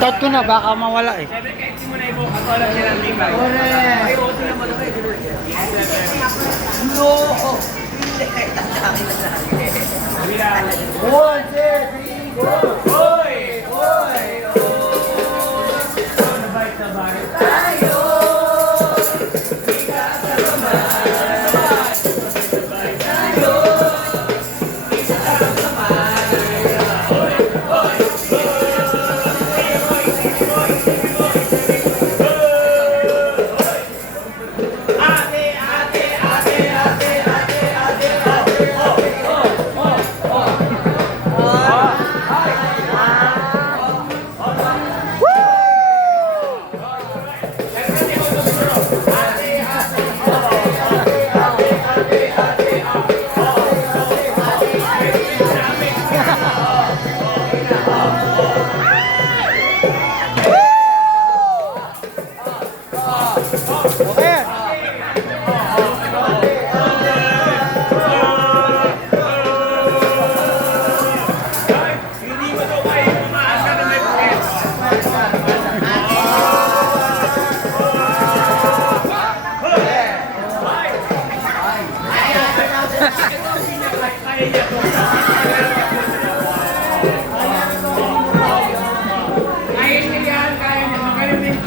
Shoutout ko na, baka mawala eh. Siyempre, kahit di mo na ibo, ako alam niya ng bigay. Ay, oo, sila mo naman. No! Hindi, kahit ang dami na lagi. One, two, three, go! Hoy! Hoy! Sabay-sabay tayo! Okay. Hindi mo daw kayo umaasa na may pakit. Kaya niya yan, kaya niya. Kaya niya.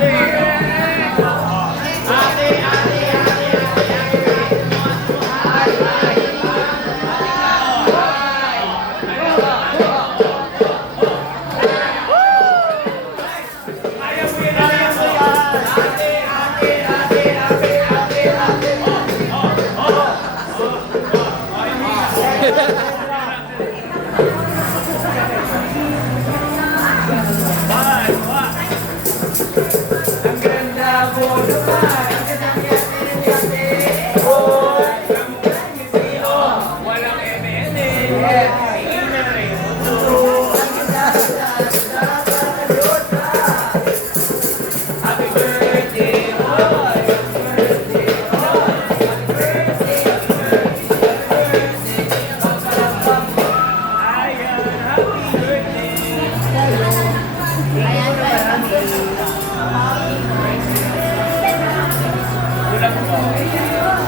Ang ganda mo naman. Walang MNA. Happy birthday, boy. Ayan, happy birthday. Kulang mo.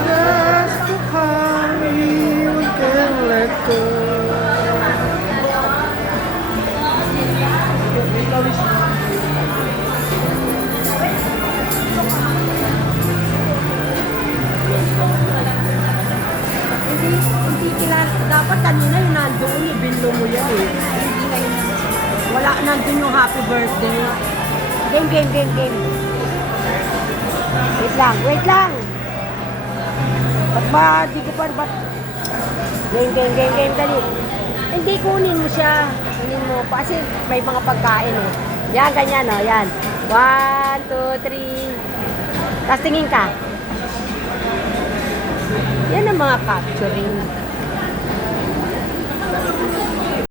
Just to how you can let go. Hindi kilala. Dapat kanina yung nandoon, ibindo mo yan eh. Hindi na yun. Wala, nandun yung happy birthday. Game. Wait lang. Ba't ba, di ko pa, ba't? Game, dali. Hindi, kunin mo siya. Kunin mo. Kasi may mga pagkain eh. Yan, ganyan o, yan. 1, 2, 3. Tapos tingin ka. Yan ang mga capturing.